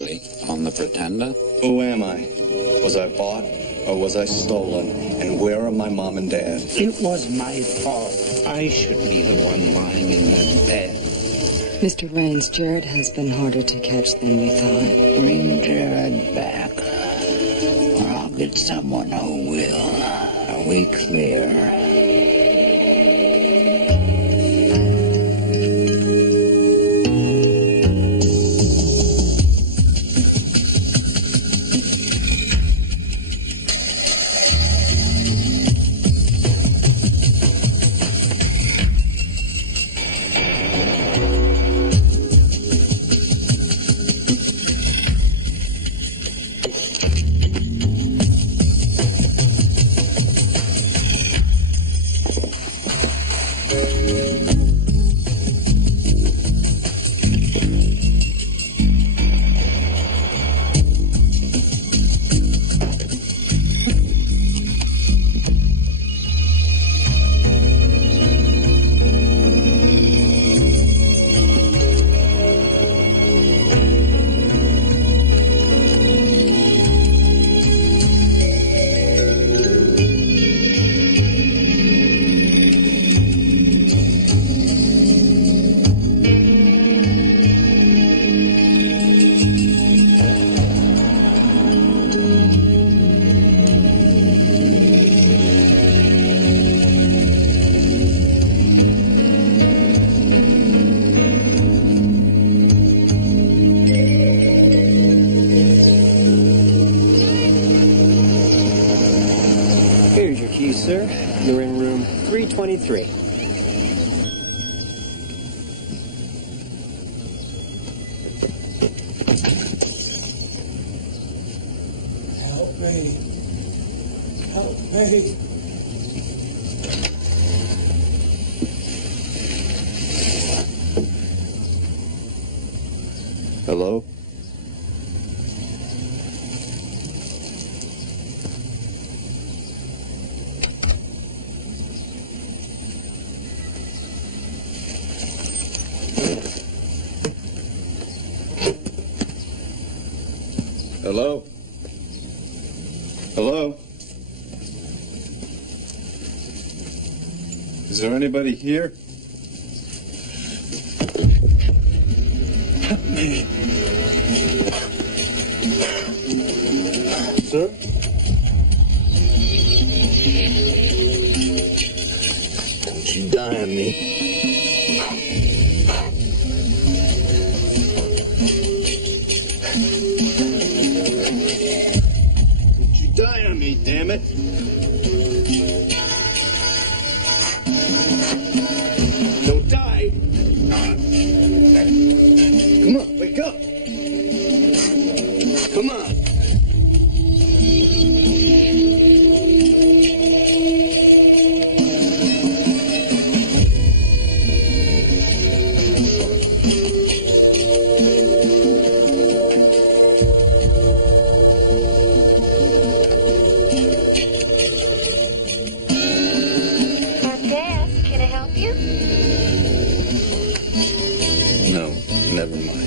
On the Pretender? Who am I? Was I bought or was I stolen? And where are my mom and dad? It was my fault. I should be the one lying in that bed. Mr. Raines, Jarod has been harder to catch than we thought. Bring Jarod back, or I'll get someone who will. Are we clear? Here's your keys, sir. You're in room 323. Help me. Help me. Hello? Hello? Hello? Is there anybody here? Help me. Sir? Don't you die on me. Die on me, damn it. Don't die. Come on, wake up. Come on. No, never mind.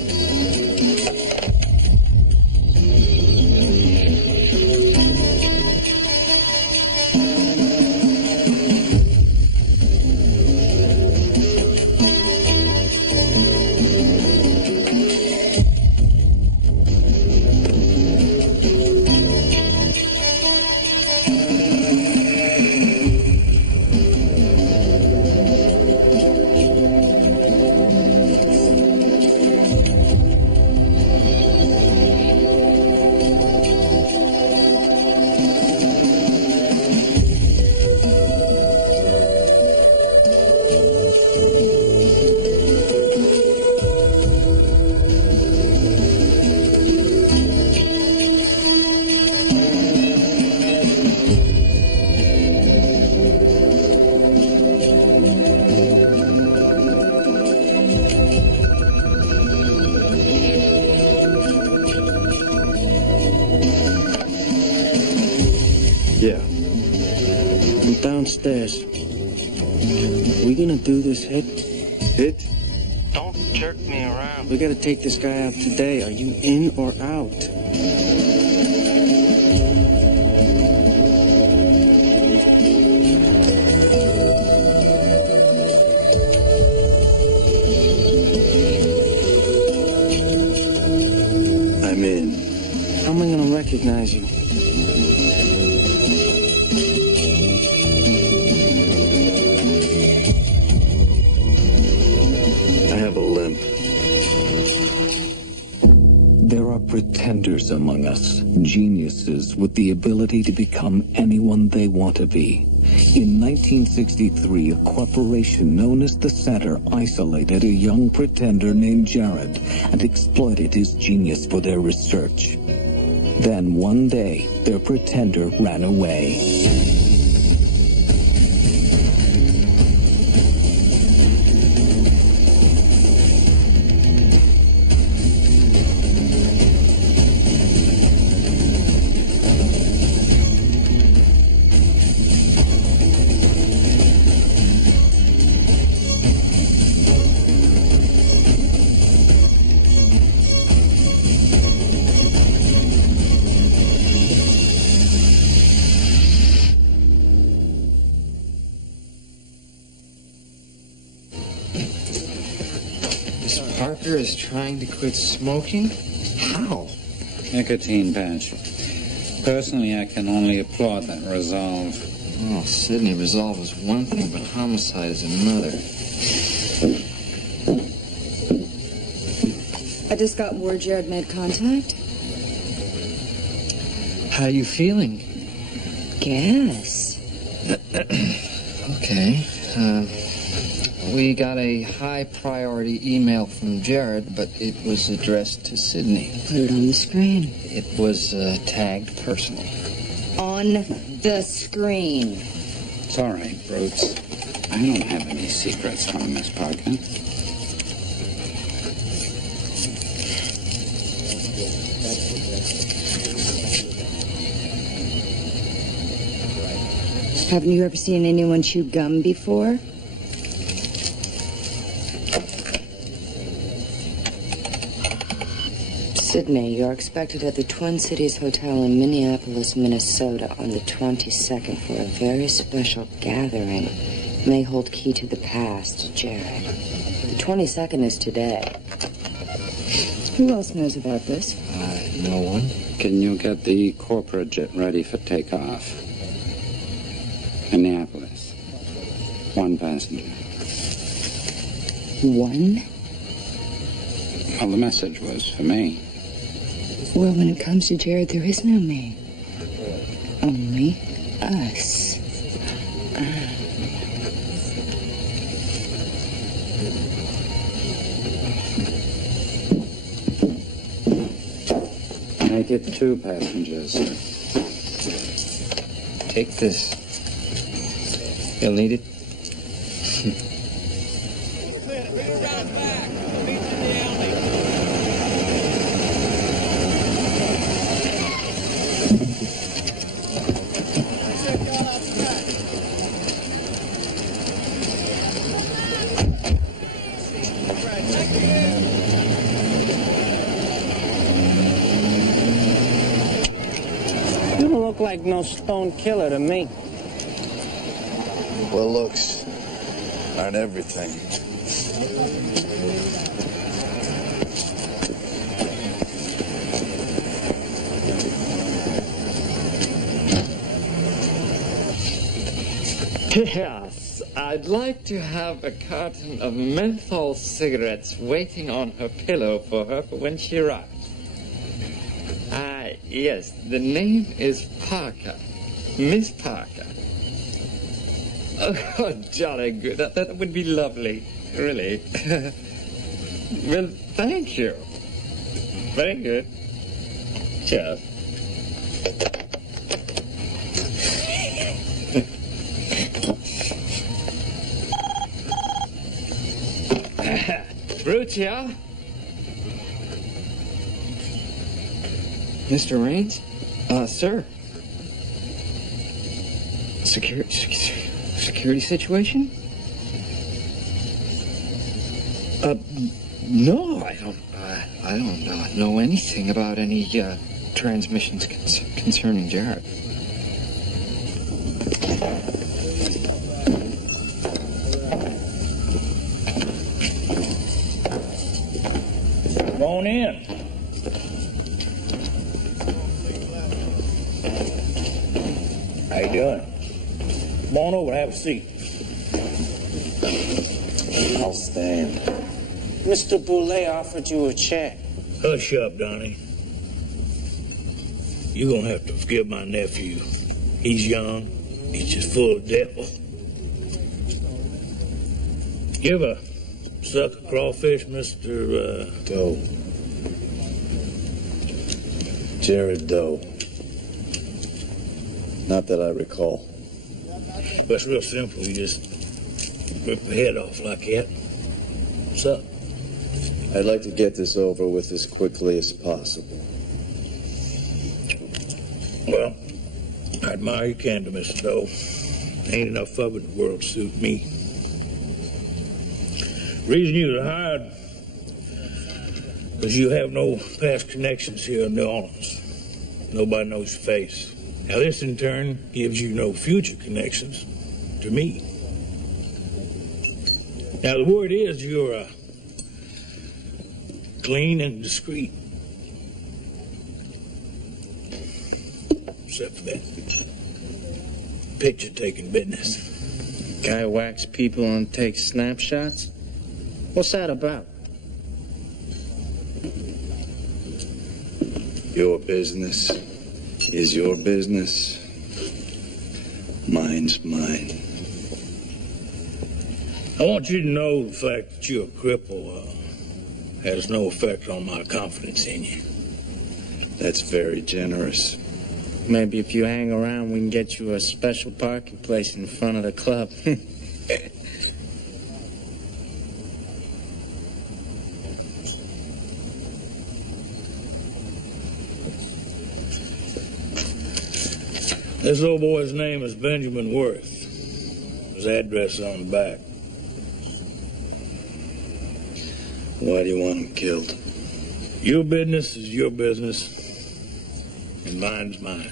Yeah. I'm downstairs. We gonna do this hit? Hit? Don't jerk me around. We gotta take this guy out today. Are you in or out? I'm in. How am I gonna recognize you? I have a limp. There are pretenders among us, geniuses with the ability to become anyone they want to be. In 1963, a corporation known as the Center isolated a young pretender named Jarod and exploited his genius for their research. Then one day, their pretender ran away. Parker is trying to quit smoking? How? Nicotine patch. Personally, I can only applaud that resolve. Oh, Sydney, resolve is one thing, but homicide is another. I just got word Jarod made contact. How are you feeling? Guess. Okay. We got a high-priority email from Jarod, but it was addressed to Sydney. Put it on the screen. It was tagged personally. On the screen. It's all right, brutes. I don't have any secrets from Miss Parker. Haven't you ever seen anyone chew gum before? Sydney, you're expected at the Twin Cities Hotel in Minneapolis, Minnesota on the 22nd for a very special gathering. It may hold key to the past, Jarod. The 22nd is today. Who else knows about this? No one. Can you get the corporate jet ready for takeoff? Minneapolis. One passenger. One? Well, the message was for me. Well, when it comes to Jarod, there is no me. Only us. Make it 2 passengers. Take this. You'll need it. You don't look like no stone killer to me. Well, looks aren't everything. Yes, I'd like to have a carton of menthol cigarettes waiting on her pillow for her for when she arrives. Yes, the name is Parker. Miss Parker. Oh, jolly good. That would be lovely, really. Well, thank you. Very good. Cheers. Brute here. Mr. Raines? Sir. Security situation? No, I don't know anything about any transmissions concerning Jarod. Come on in. How you doing? Come on over, have a seat. I'll stand. Mr. Boulay offered you a chair. Hush up, Donnie. You're gonna have to forgive my nephew. He's young. He's just full of devil. You ever suck a crawfish, Mr. Doe. Jarod Doe. Not that I recall. Well, it's real simple. You just rip the head off like that. What's up? I'd like to get this over with as quickly as possible. Well, I admire your candor, Mr. Doe. Ain't enough of it in the world to suit me. Reason you were hired because you have no past connections here in New Orleans. Nobody knows your face. Now, this in turn gives you no future connections to me. Now, the word is you're clean and discreet. Except for that picture-taking business. Guy whacks people and takes snapshots? What's that about? Your business is your business. Mine's mine. I want you to know the fact that you're a cripple has no effect on my confidence in you. That's very generous. Maybe if you hang around, we can get you a special parking place in front of the club. This little boy's name is Benjamin Worth. His address on the back. Why do you want him killed? Your business is your business, and mine's mine.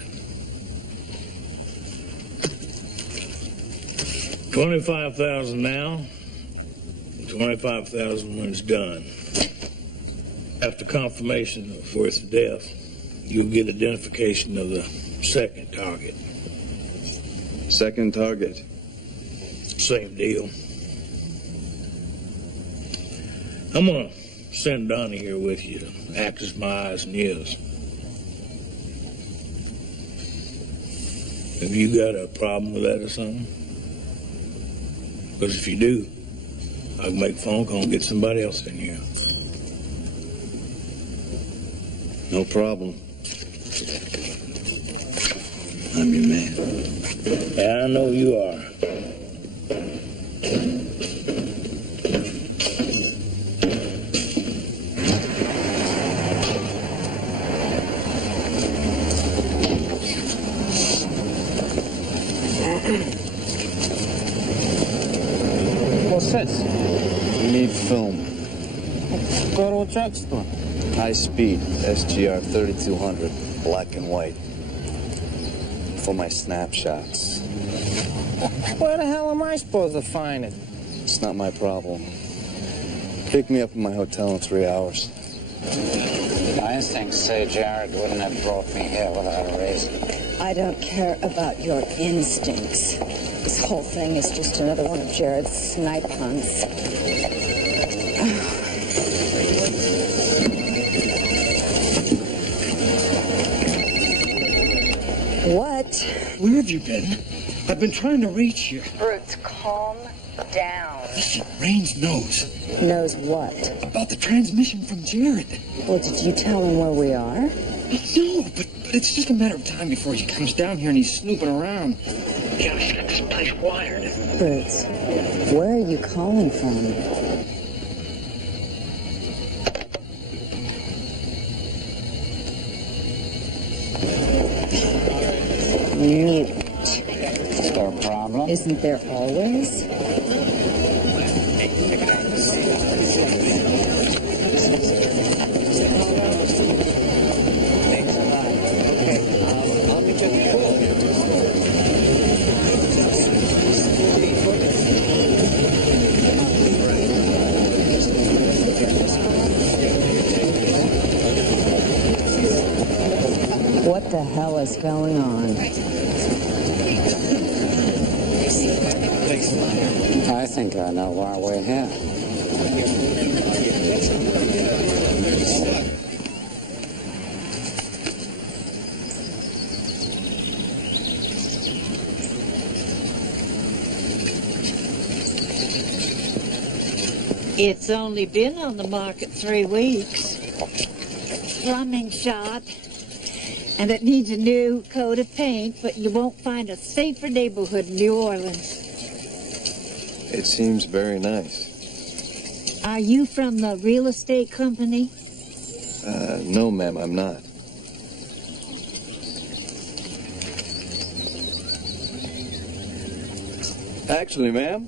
25,000 now, 25,000 when it's done. After confirmation of Worth's death, you'll get identification of the second target. Second target? Same deal. I'm gonna send Donnie here with you to act as my eyes and ears. Have you got a problem with that or something? Because if you do, I can make a phone call and get somebody else in here. No problem. I'm your man. Yeah, I know you are. What's this? We need film. Go to a drugstore. High speed, SGR 3200, black and white. For my snapshots. Where the hell am I supposed to find it? It's not my problem. Pick me up in my hotel in 3 hours. My instincts say Jarod wouldn't have brought me here without a reason. I don't care about your instincts. This whole thing is just another one of Jarod's snipe hunts. What? Where have you been? I've been trying to reach you. Brutes, calm down. Listen, Raines knows. Knows what? About the transmission from Jarod. Well, did you tell him where we are? No, but it's just a matter of time before he comes down here and he's snooping around. Yeah, he's got this place wired. Brutes, where are you calling from? Mute. Is there a problem? Isn't there always? What the hell is going on? I think I know why we're here. It's only been on the market 3 weeks. Plumbing shop. And it needs a new coat of paint, but you won't find a safer neighborhood in New Orleans. It seems very nice. Are you from the real estate company? No, ma'am, I'm not. Actually, ma'am,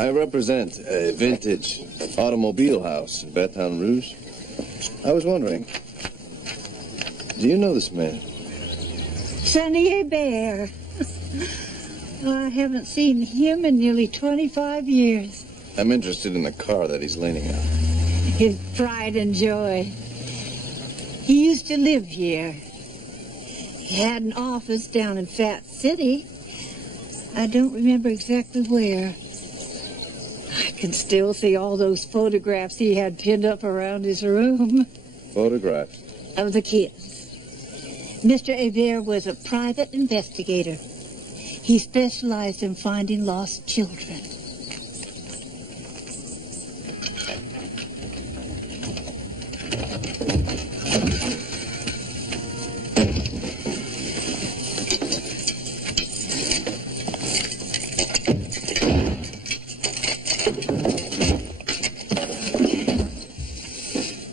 I represent a vintage automobile house in Baton Rouge. I was wondering, do you know this man? Sonny Hebert. I haven't seen him in nearly 25 years. I'm interested in the car that he's leaning on. His pride and joy. He used to live here. He had an office down in Fat City. I don't remember exactly where. I can still see all those photographs he had pinned up around his room. Photographs? Of the kids. Mr. Hebert was a private investigator. He specialized in finding lost children.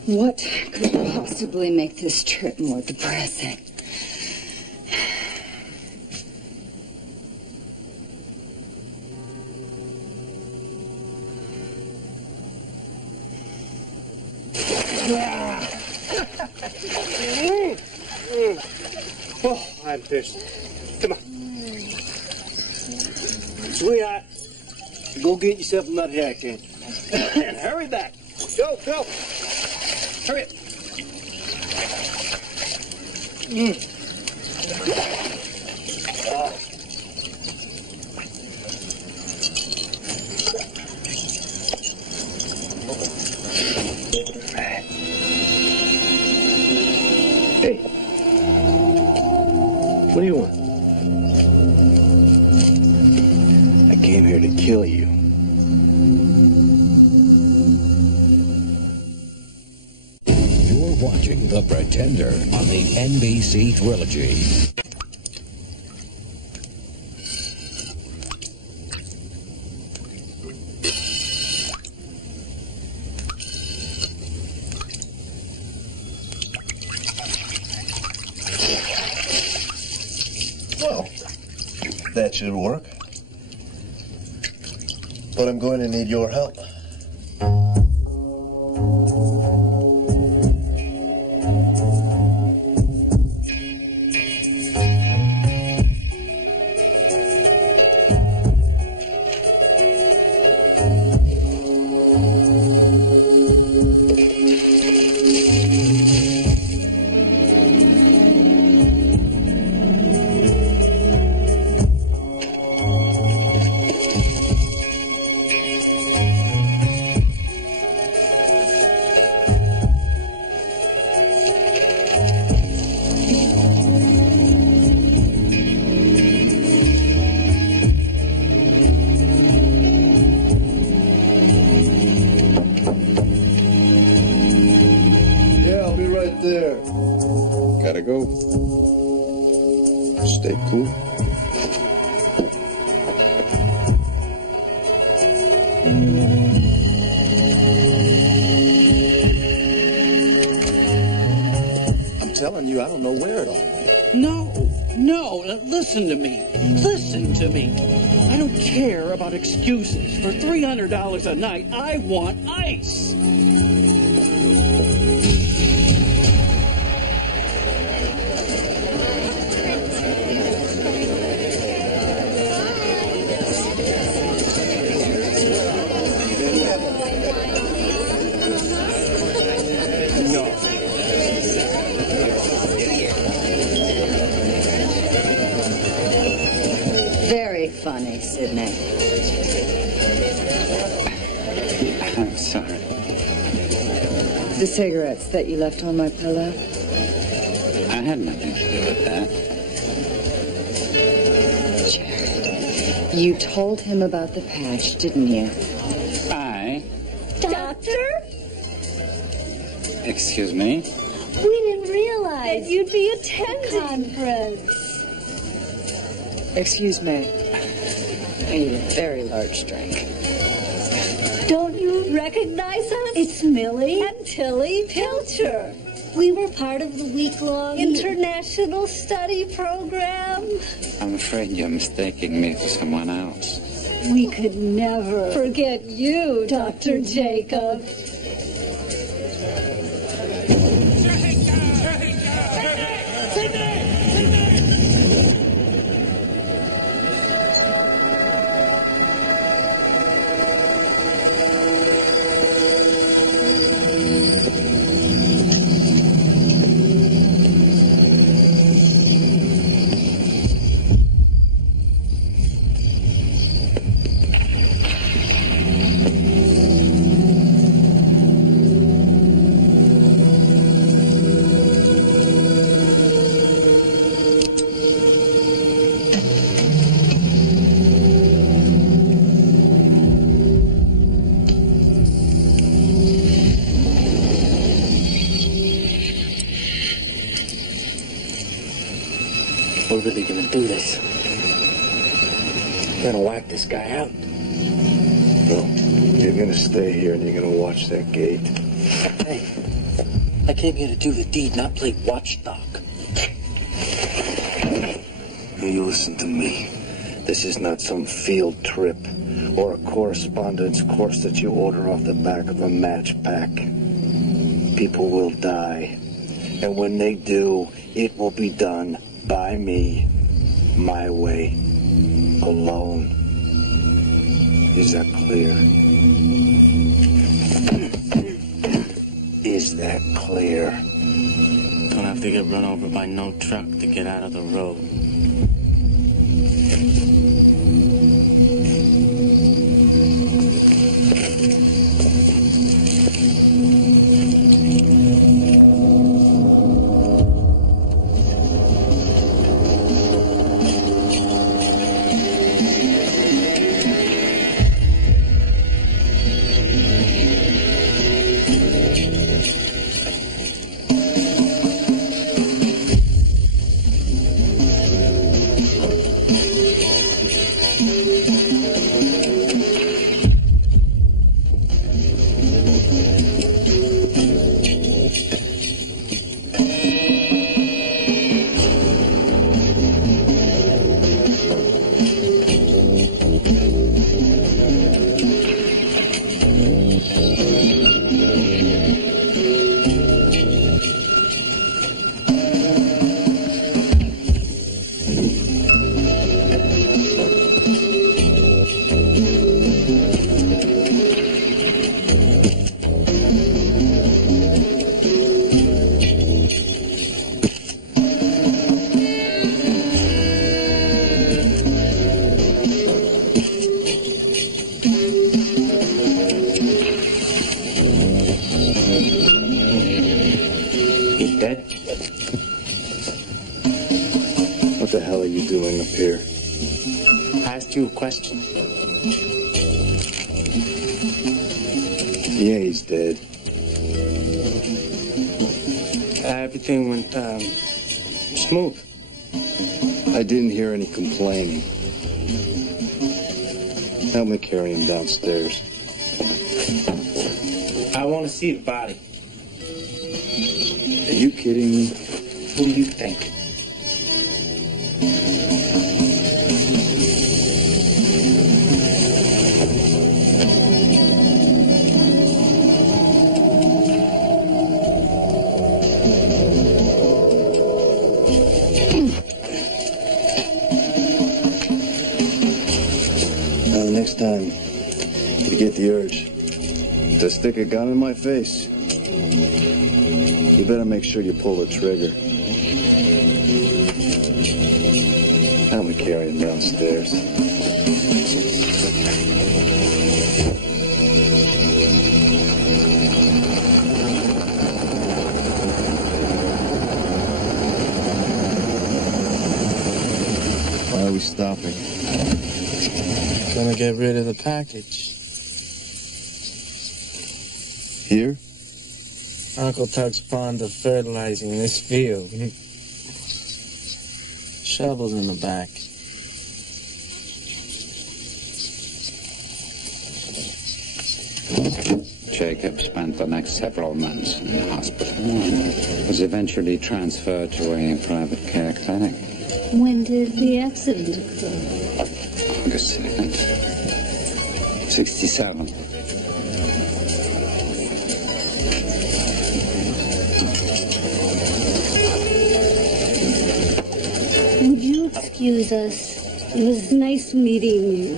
What could possibly make this trip more depressing? Oh, I'm thirsty. Come on. Sweetheart, go get yourself a nut hack then. And hurry back. Go, go. Hurry up. Hey. What do you want? I came here to kill you. You're watching The Pretender on the NBC Trilogy. Well, that should work. But I'm going to need your help. Gotta go. Stay cool. I'm telling you, I don't know where it all went. No, listen to me. Listen to me. I don't care about excuses. For $300 a night, I want ice. Sidney. I'm sorry. The cigarettes that you left on my pillow? I had nothing to do with that. Jared, you told him about the patch, didn't you? I? Doctor? Excuse me? We didn't realize that you'd be attending conference. Excuse me. I need a very large drink. Don't you recognize us? It's Millie and Tilly Pilcher. We were part of the week-long international study program. I'm afraid you're mistaking me for someone else. We could never forget you, Dr. Jacob. We're really gonna do this. We're gonna whack this guy out. No, you're gonna stay here and you're gonna watch that gate. Hey, I came here to do the deed, not play watchdog. Now you listen to me. This is not some field trip or a correspondence course that you order off the back of a match pack. People will die. And when they do, it will be done by me, my way, alone. Is that clear? Is that clear? Don't have to get run over by no truck to get out of the road. What the hell are you doing up here? I asked you a question. Yeah, he's dead. Everything went, smooth. I didn't hear any complaining. Help me carry him downstairs. I want to see the body. Are you kidding me? Who do you think? Next time you get the urge to stick a gun in my face, you better make sure you pull the trigger. Help me carry him downstairs. stopping? Gonna get rid of the package. Here? Uncle Tug's fond of fertilizing this field. Shovels in the back. Jacob spent the next several months in the hospital and was eventually transferred to a private care clinic. When did the accident occur? August 2nd, 67. Would you excuse us? It was nice meeting you.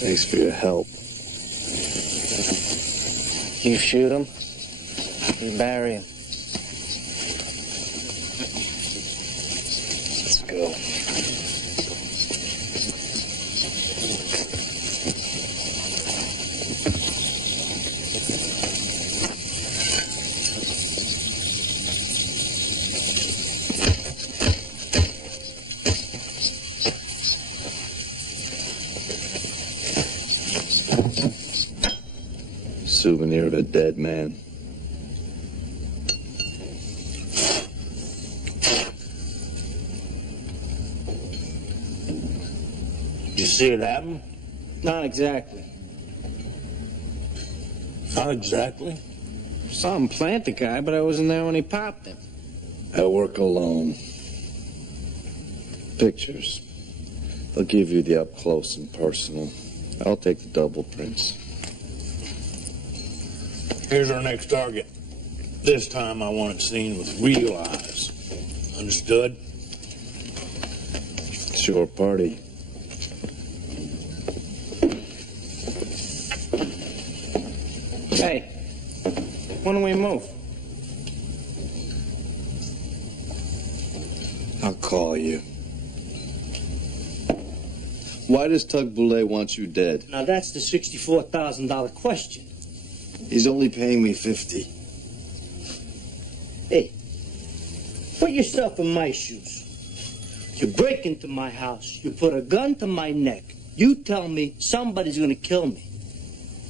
Thanks for your help. You shoot him, you bury him. Let's go. Souvenir of a dead man. Did you see it happen? Not exactly. Not exactly. Saw him plant the guy, but I wasn't there when he popped him. I work alone. Pictures. They'll give you the up close and personal. I'll take the double prints. Here's our next target. This time I want it seen with real eyes. Understood? It's your party. Hey, when do we move? I'll call you. Why does Tug Boulay want you dead? Now that's the $64,000 question. He's only paying me $50. Hey, put yourself in my shoes. You break into my house, you put a gun to my neck, you tell me somebody's gonna kill me.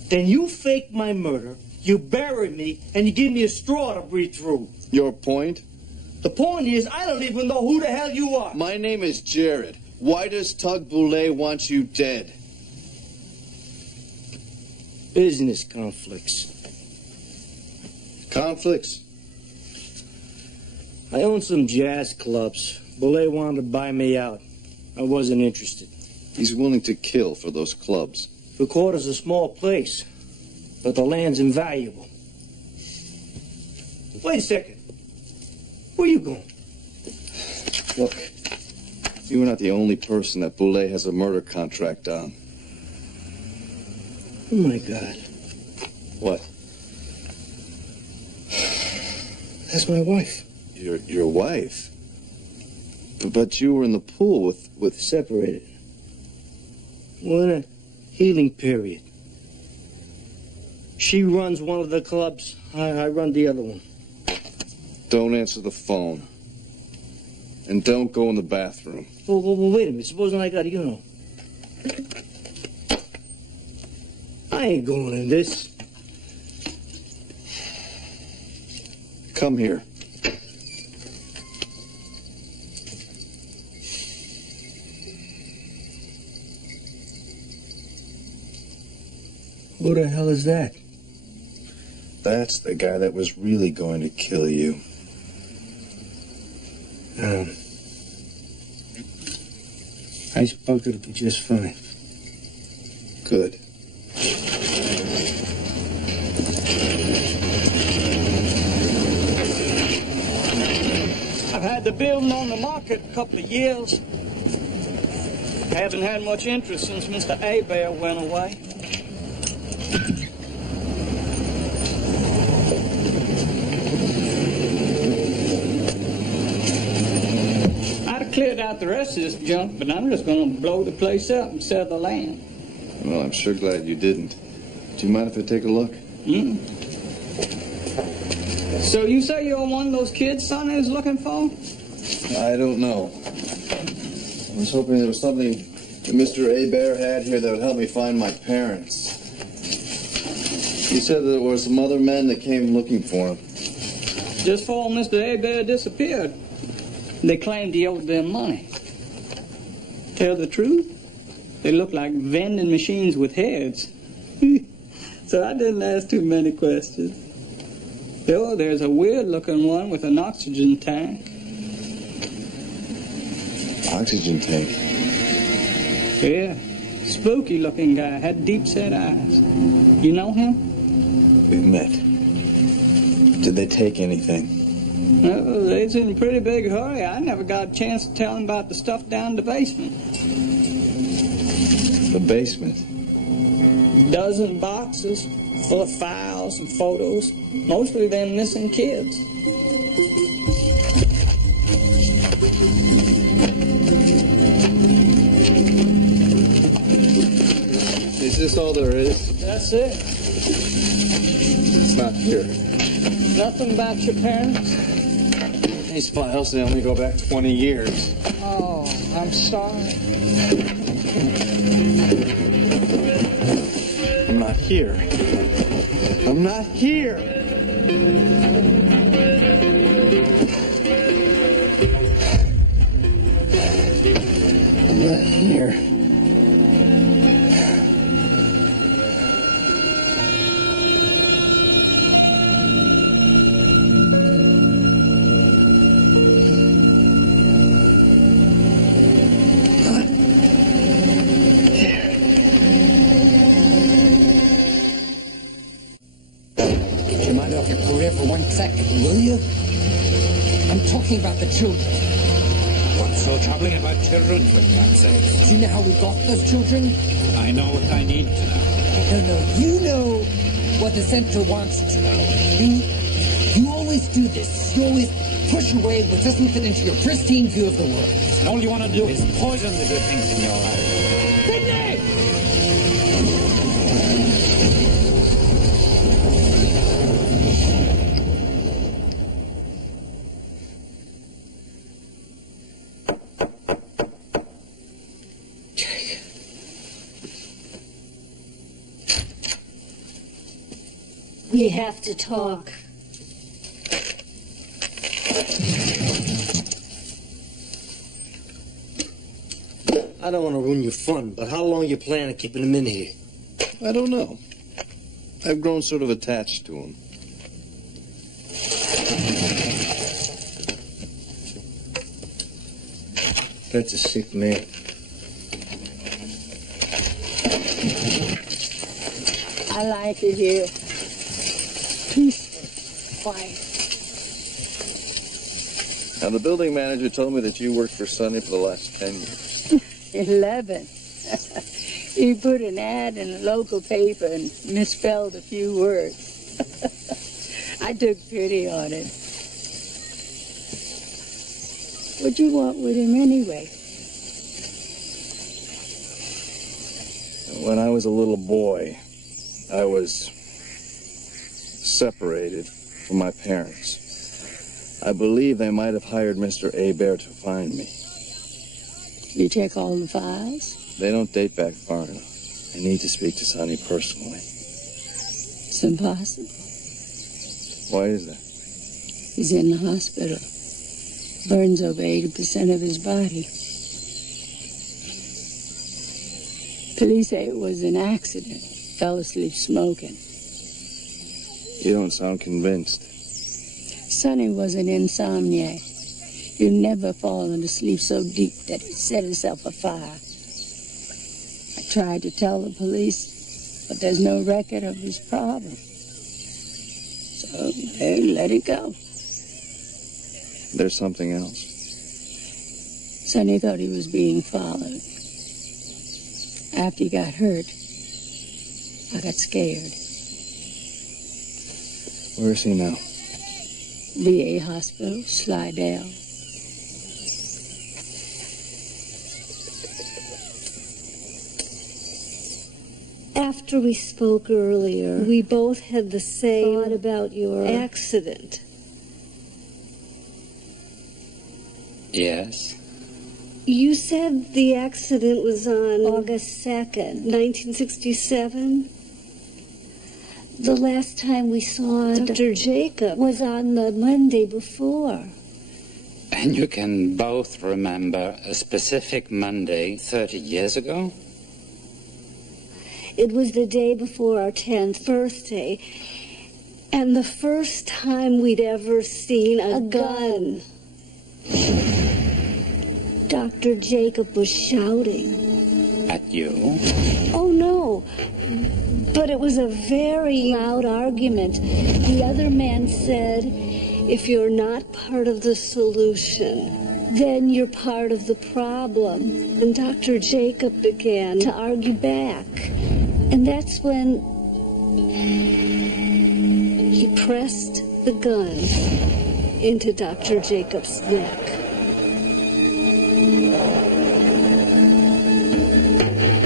Then you fake my murder, you bury me, and you give me a straw to breathe through. Your point? The point is, I don't even know who the hell you are. My name is Jarod. Why does Tug Boulay want you dead? Business conflicts. Conflicts? I own some jazz clubs. Boulay wanted to buy me out. I wasn't interested. He's willing to kill for those clubs. The quarter's a small place, but the land's invaluable. Wait a second. Where you going? Look, you are not the only person that Boulay has a murder contract on. Oh, my God. What? That's my wife. Your wife? But you were in the pool with... Separated. We're in a healing period. She runs one of the clubs. I run the other one. Don't answer the phone. And don't go in the bathroom. Well, wait a minute. Supposing I got, I ain't going in this. Come here. Who the hell is that? That's the guy that was really going to kill you. Ice bucket will be just fine. Good. I've had the building on the market a couple of years. Haven't had much interest since Mr. Hebert went away. out the rest of this junk, but I'm just going to blow the place up and sell the land. Well, I'm sure glad you didn't. Do you mind if I take a look? So you say you're one of those kids Sonny is looking for? I don't know. I was hoping there was something that Mr. Hebert had here that would help me find my parents. He said that there were some other men that came looking for him. Just before Mr. Hebert disappeared, they claimed he owed them money. Tell the truth, they look like vending machines with heads. So I didn't ask too many questions. Oh, there's a weird-looking one with an oxygen tank. Oxygen tank? Yeah, spooky-looking guy, had deep-set eyes. You know him? We've met. Did they take anything? Well, they's in a pretty big hurry. I never got a chance to tell him about the stuff down in the basement. The basement? Dozen boxes full of files and photos, mostly them missing kids. Is this all there is? That's it. It's not here. Nothing about your parents? These files, they only go back 20 years. Oh, I'm sorry. I'm not here. I'm not here. I'm not here. For 1 second, will you? I'm talking about the children. What's so troubling about children, for God's sake? Do you know how we got those children? I know what I need to know. No, you know what the center wants to know. You always do this. You always push away what doesn't fit into your pristine view of the world. And all you want to do is poison the good things in your life. Sydney! We have to talk. I don't want to ruin your fun, but how long you plan on keeping him in here? I don't know. I've grown sort of attached to him. That's a sick man. I like it here. Peaceful, quiet. Now, the building manager told me that you worked for Sonny for the last 10 years. 11. He put an ad in a local paper and misspelled a few words. I took pity on him. What'd you want with him anyway? When I was a little boy, I was separated from my parents. I believe they might have hired Mr. Hebert to find me. You check all the files? They don't date back far enough. I need to speak to Sonny personally. It's impossible. Why is that? He's in the hospital. Burns over 80% of his body. Police say it was an accident. Fell asleep smoking. You don't sound convinced. Sonny was an insomniac. He'd never fallen asleep so deep that he'd set himself afire. I tried to tell the police, but there's no record of his problem. So they let it go. There's something else. Sonny thought he was being followed. After he got hurt, I got scared. Where is he now? VA hospital, Slidell. After we spoke earlier, we both had the same thought about your accident. Yes? You said the accident was on August 2nd, 1967? The last time we saw Dr. Jacob was on the Monday before. And you can both remember a specific Monday 30 years ago? It was the day before our 10th birthday, and the first time we'd ever seen a gun. Dr. Jacob was shouting. At you? Oh, no. But it was a very loud argument. The other man said, if you're not part of the solution, then you're part of the problem. And Dr. Jacob began to argue back. And that's when he pressed the gun into Dr. Jacob's neck.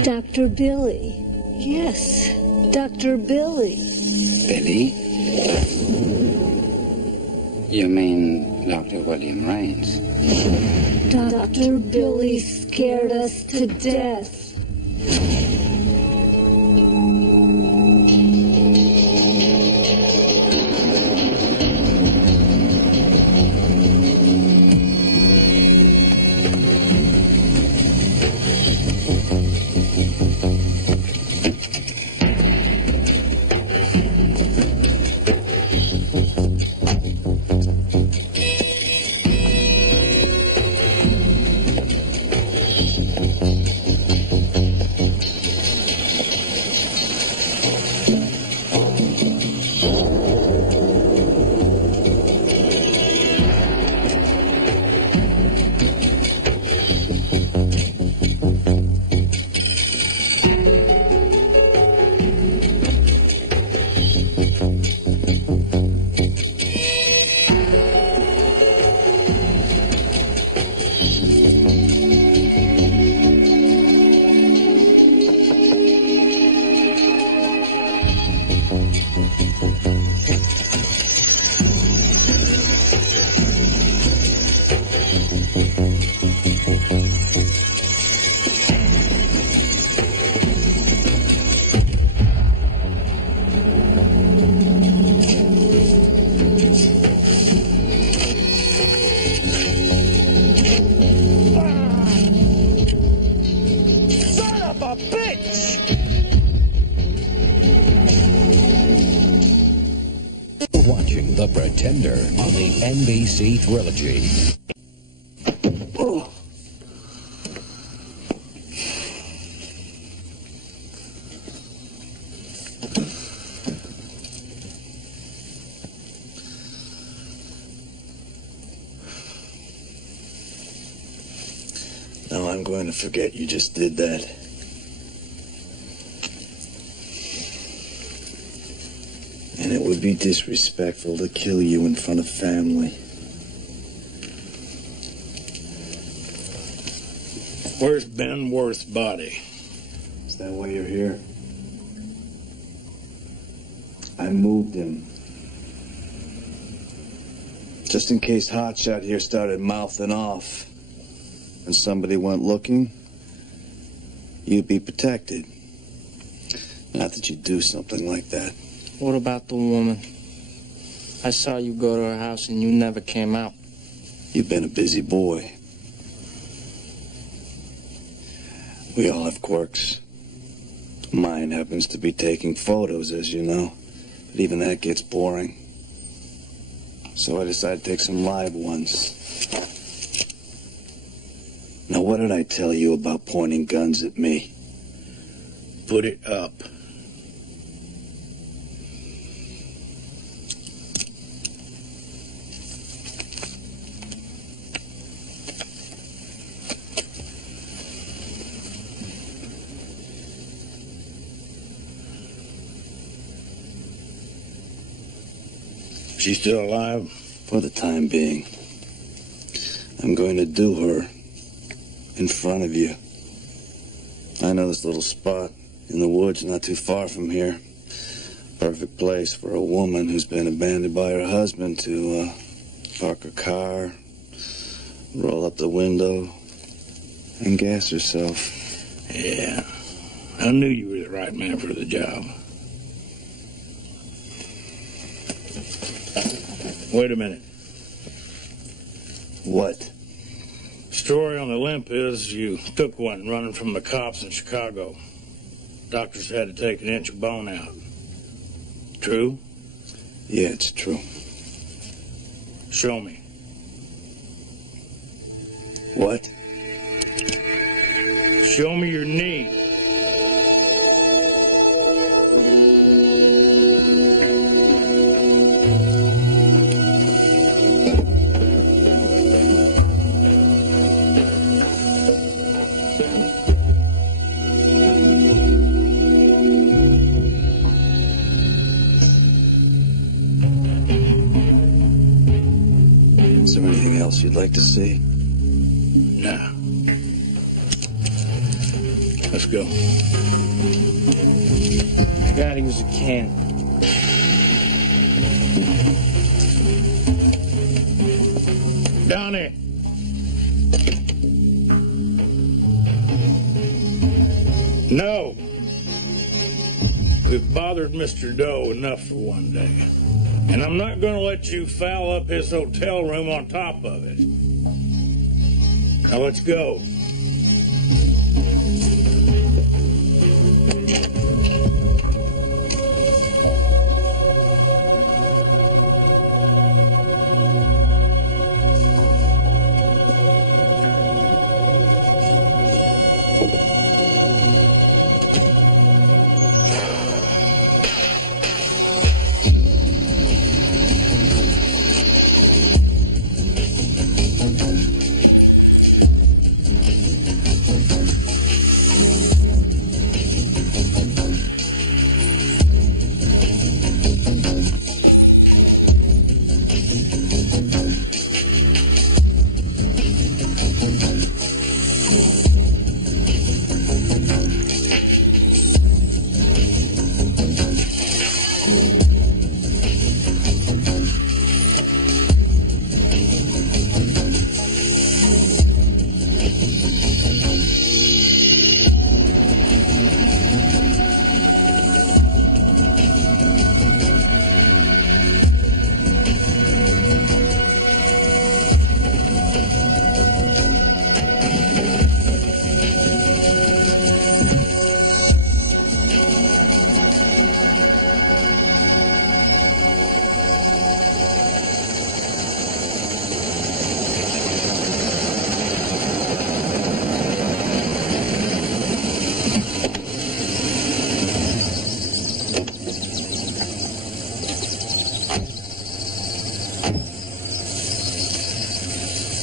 Dr. Billy. Yes, Dr. Billy. Billy? You mean Dr. William Raines? Dr. Billy scared us to death. Watching The Pretender on the NBC Trilogy. Oh. Now I'm going to forget you just did that. And it would be disrespectful to kill you in front of family. Where's Ben Worth's body? Is that why you're here? I moved him. Just in case Hotshot here started mouthing off and somebody went looking, you'd be protected. Not that you'd do something like that. What about the woman? I saw you go to her house and you never came out. You've been a busy boy. We all have quirks. Mine happens to be taking photos, as you know. But even that gets boring. So I decided to take some live ones. Now, what did I tell you about pointing guns at me? Put it up. She's still alive? For the time being. I'm going to do her in front of you. I know this little spot. In the woods not too far from here. Perfect place for a woman who's been abandoned by her husband to park her car, roll up the window, and gas herself. Yeah. I knew you were the right man for the job. Wait a minute. What? Story on the limp is you took one running from the cops in Chicago. Doctors had to take an inch of bone out. True? Yeah, it's true. Show me. What? Show me your knee. Is there anything else you'd like to see? Nah. Let's go. I gotta use a can. Donnie. No. We've bothered Mr. Doe enough for one day. And I'm not going to let you foul up his hotel room on top of it. Now let's go.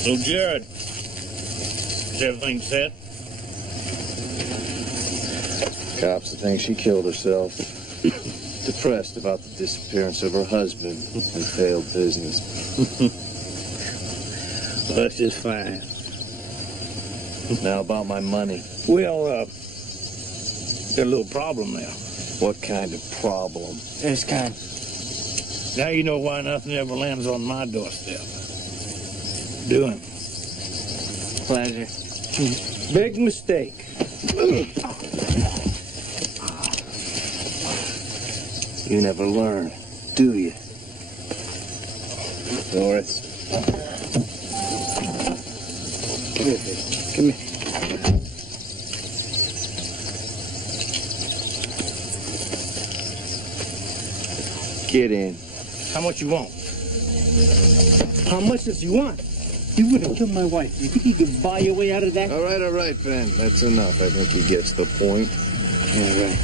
So, Jarod, is everything set? Cops think she killed herself. Depressed about the disappearance of her husband and failed business. Well, that's just fine. Now about my money. Well, got a little problem now. What kind of problem? This kind. Now you know why nothing ever lands on my doorstep. Do him. Pleasure. Big mistake. You never learn, do you? Doris. Come here, baby. Come here. Get in. How much you want? How much does you want? You would have killed my wife. You think you could buy your way out of that? All right, Ben. That's enough. I think he gets the point. Yeah, right.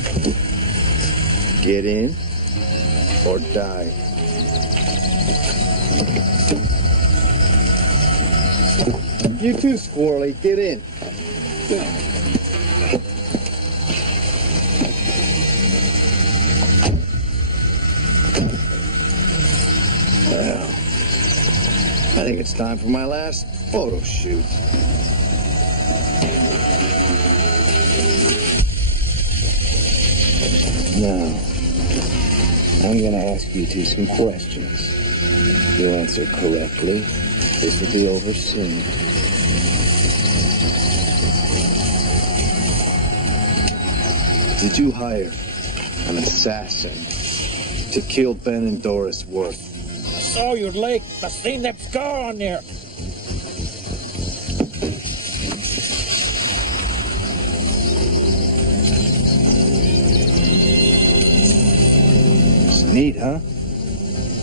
Get in or die. You too, Squirrely. Get in. Well, I think it's time for my last photo shoot. Now, I'm going to ask you two some questions. If you answer correctly, this will be over soon. Did you hire an assassin to kill Ben and Doris Worth? I saw your leg. I seen that scar on there. It's neat, huh?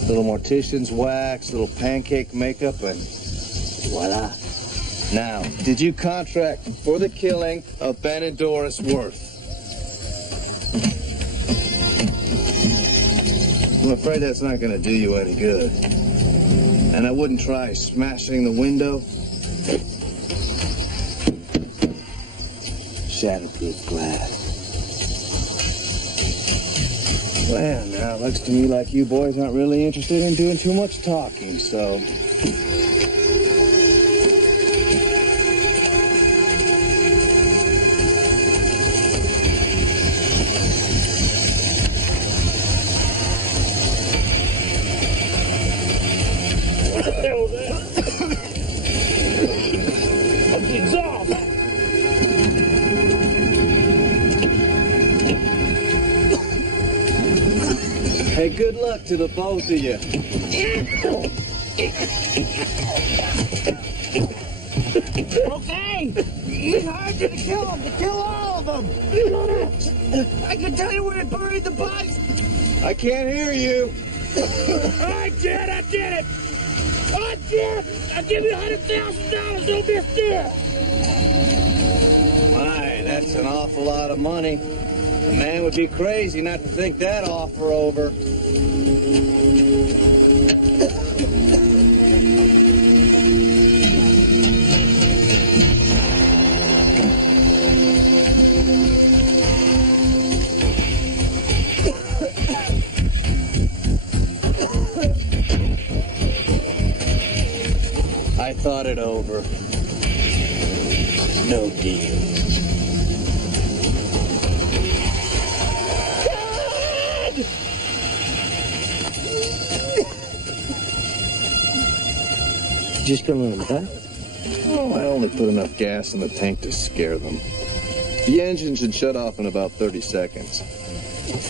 Little mortician's wax, little pancake makeup, and voila. Now, did you contract for the killing of Ben and Doris Worth? I'm afraid that's not going to do you any good. And I wouldn't try smashing the window. Shatterproof glass. Well, now it looks to me like you boys aren't really interested in doing too much talking, so... Hey, good luck to the both of you. Okay! It's hard to kill them, to kill all of them! I can tell you where they buried the bodies! I can't hear you. All right, Jarod, I did it! All right, Jarod, I'll give you $100,000, don't be a steer! My, that's an awful lot of money. A man would be crazy not to think that offer over. I thought it over. No deal. Just come on, huh? Oh, I only put enough gas in the tank to scare them. The engine should shut off in about 30 seconds.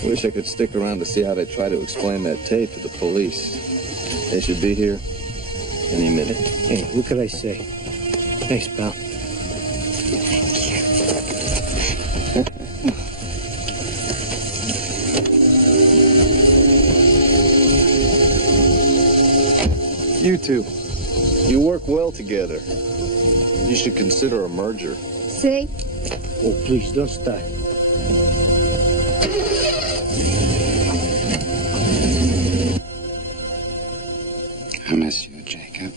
Wish I could stick around to see how they try to explain that tape to the police. They should be here any minute. Hey, what could I say? Thanks, pal. You two. You work well together. You should consider a merger. See? Oh, please, don't start. I miss you, Jacob.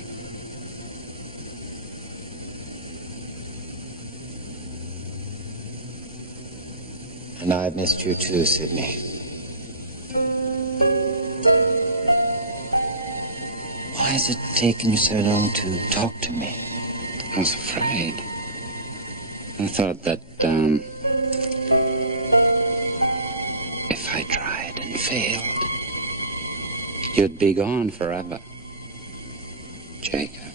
And I've missed you too, Sidney. Why has it taken you so long to talk to me? I was afraid. I thought that, if I tried and failed, you'd be gone forever. Jacob.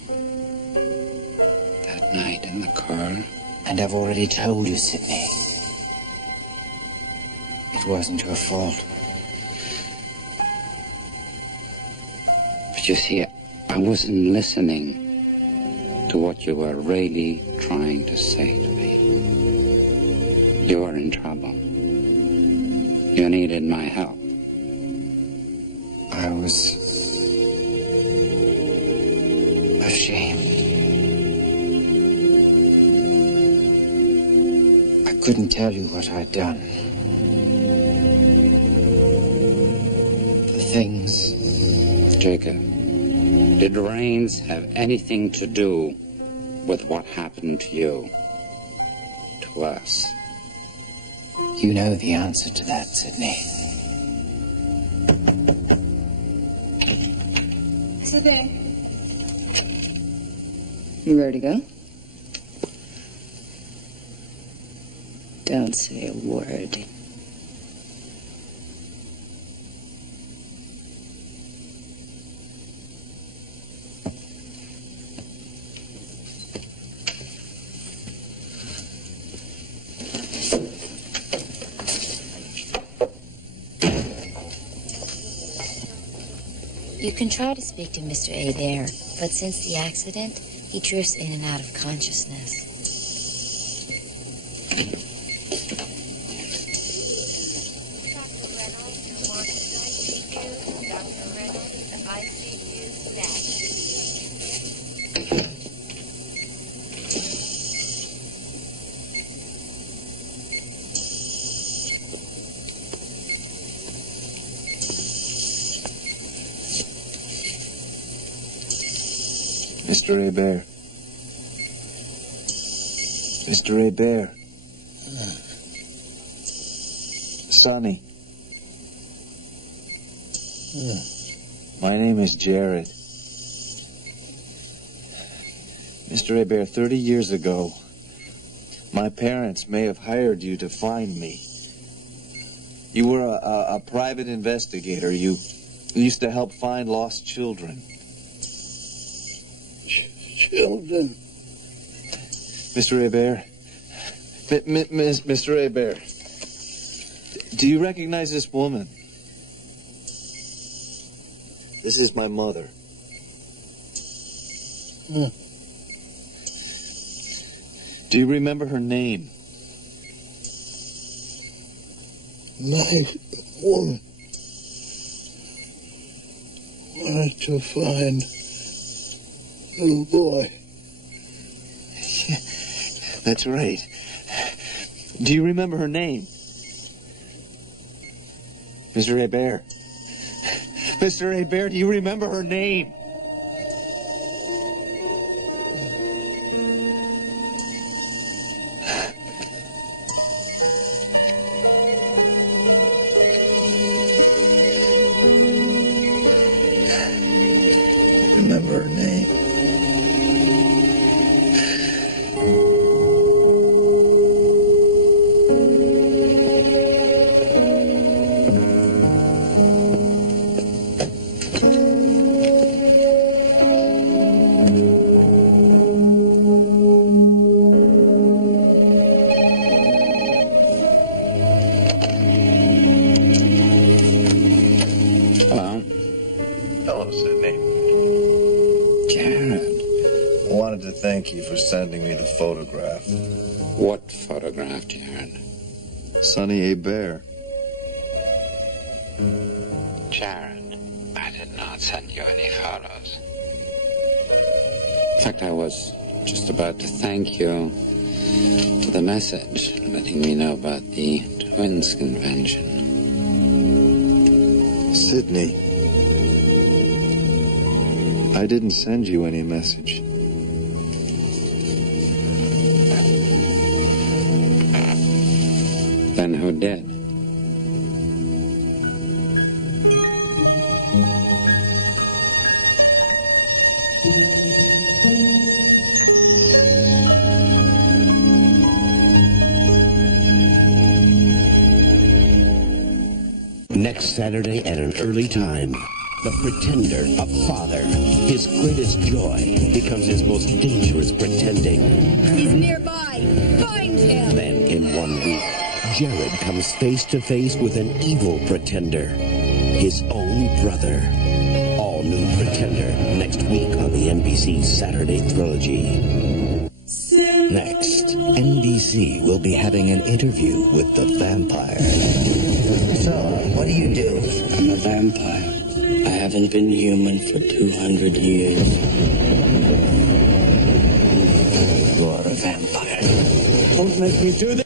That night in the car. And I've already told you, Sidney. It wasn't your fault. But you see, I wasn't listening to what you were really trying to say to me. You were in trouble. You needed my help. I was ashamed. I couldn't tell you what I'd done. The things. Jacob, did Rains have anything to do with what happened to you? To us? You know the answer to that, Sidney. Sit there. You ready to go? Don't say a word. You can try to speak to Mr. A there, but since the accident, he drifts in and out of consciousness. Mr. Hebert. Mr. Hebert. Sonny. My name is Jarod. Mr. Hebert, 30 years ago, my parents may have hired you to find me. You were a private investigator. You used to help find lost children. Children. Mr. Hebert. Mr. Hebert. Do you recognize this woman? This is my mother. Do you remember her name? Nice woman. Wanted to find little boy. That's right. Do you remember her name? Mr. Hebert. Mr. Hebert, do you remember her name? Remember her name. Hello. Hello, Sidney. Jarod. I wanted to thank you for sending me the photograph. What photograph, Jarod? Sonny Hebert. Jarod, I did not send you any photos. In fact, I was just about to thank you for the message letting me know about the twins convention. Sidney, I didn't send you any message. Then who did? Next Saturday at an early time, the pretender, a father, his greatest joy becomes his most dangerous pretending. He's nearby. Find him. Then, in 1 week, Jarod comes face to face with an evil pretender, his own brother. All new Pretender next week on the NBC Saturday Trilogy. Next, NBC will be having an interview with the vampire. So, what do you do? I'm a vampire. I haven't been human for 200 years. You are a vampire. Don't make me do this.